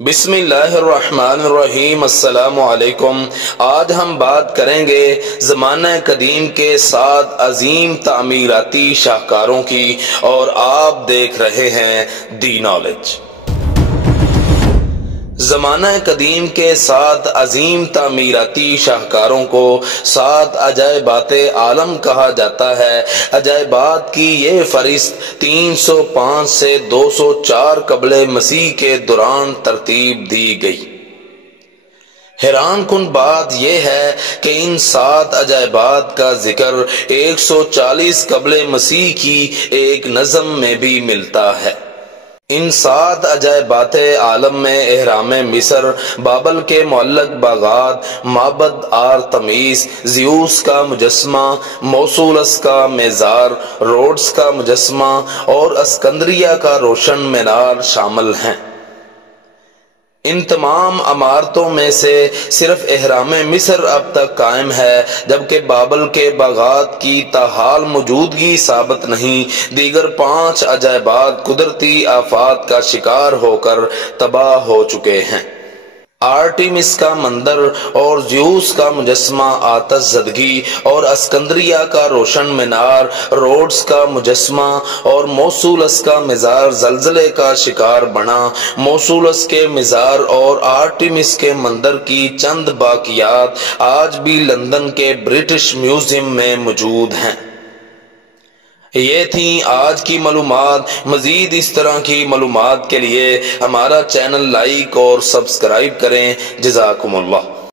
بسم اللہ الرحمن الرحیم۔ السلام علیکم۔ آج ہم بات کریں گے زمانہ قدیم کے 7 عظیم تعمیراتی شاہکاروں کی، اور آپ دیکھ رہے ہیں دی نالج۔ زمانہ قدیم کے 7 عظیم تعمیراتی شاہکاروں کو 7 عجائبات عالم کہا جاتا ہے۔ عجائبات کی یہ فہرست 305 سے 204 قبل مسیح کے دوران ترتیب دی گئی۔ حیران کن بات یہ ہے کہ ان 7 عجائبات کا ذکر 140 قبل مسیح کی ایک نظم میں بھی ملتا ہے۔ ان 7 عجائبات عالم میں اہرام مصر، بابل کے معلق باغات، معبد آرتمیس، زیوس کا مجسمہ، موصولس کا میزار، روڈس کا مجسمہ اور اسکندریہ کا روشن مینار شامل ہیں۔ ان تمام عمارتوں میں سے صرف اہرام مصر اب تک قائم ہے، جبکہ بابل کے باغات کی تاحال موجودگی ثابت نہیں۔ دیگر 5 عجائبات قدرتی آفات کا شکار ہو کر تباہ ہو چکے ہیں۔ آرٹیمس کا مندر اور زیوس کا مجسمہ آتش زدگی اور اسکندریہ کا روشن مینار، روڈس کا مجسمہ اور موصولس کا مزار زلزلے کا شکار بنا۔ موصولس کے مزار اور آرٹیمس کے مندر کی چند باقیات آج بھی لندن کے برٹش میوزیم میں موجود ہیں۔ یہ تھیں آج کی معلومات۔ مزید اس طرح کی معلومات کے لیے ہمارا چینل لائک اور سبسکرائب کریں۔ جزاکم اللہ۔